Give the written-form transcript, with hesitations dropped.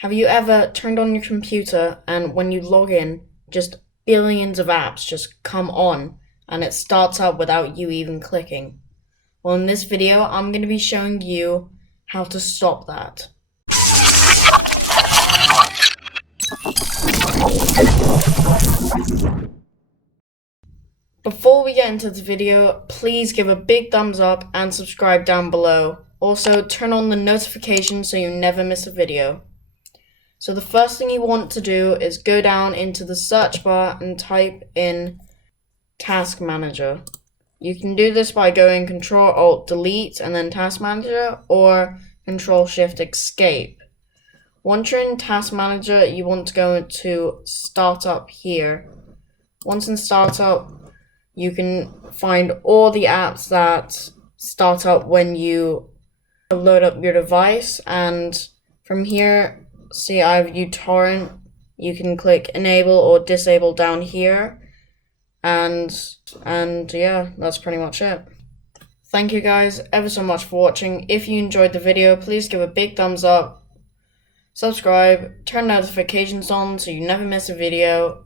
Have you ever turned on your computer and when you log in, just billions of apps just come on and it starts up without you even clicking? Well, in this video, I'm going to be showing you how to stop that. Before we get into this video, please give a big thumbs up and subscribe down below. Also, turn on the notifications so you never miss a video. So the first thing you want to do is go down into the search bar and type in Task Manager. You can do this by going Control-Alt-Delete and then Task Manager, or Control-Shift-Escape. Once you're in Task Manager, you want to go to Startup here. Once in Startup, you can find all the apps that start up when you load up your device, and from here, see I have uTorrent. You can click enable or disable down here, and yeah, that's pretty much it. Thank you guys ever so much for watching. If you enjoyed the video, please give a big thumbs up, subscribe, turn notifications on so you never miss a video,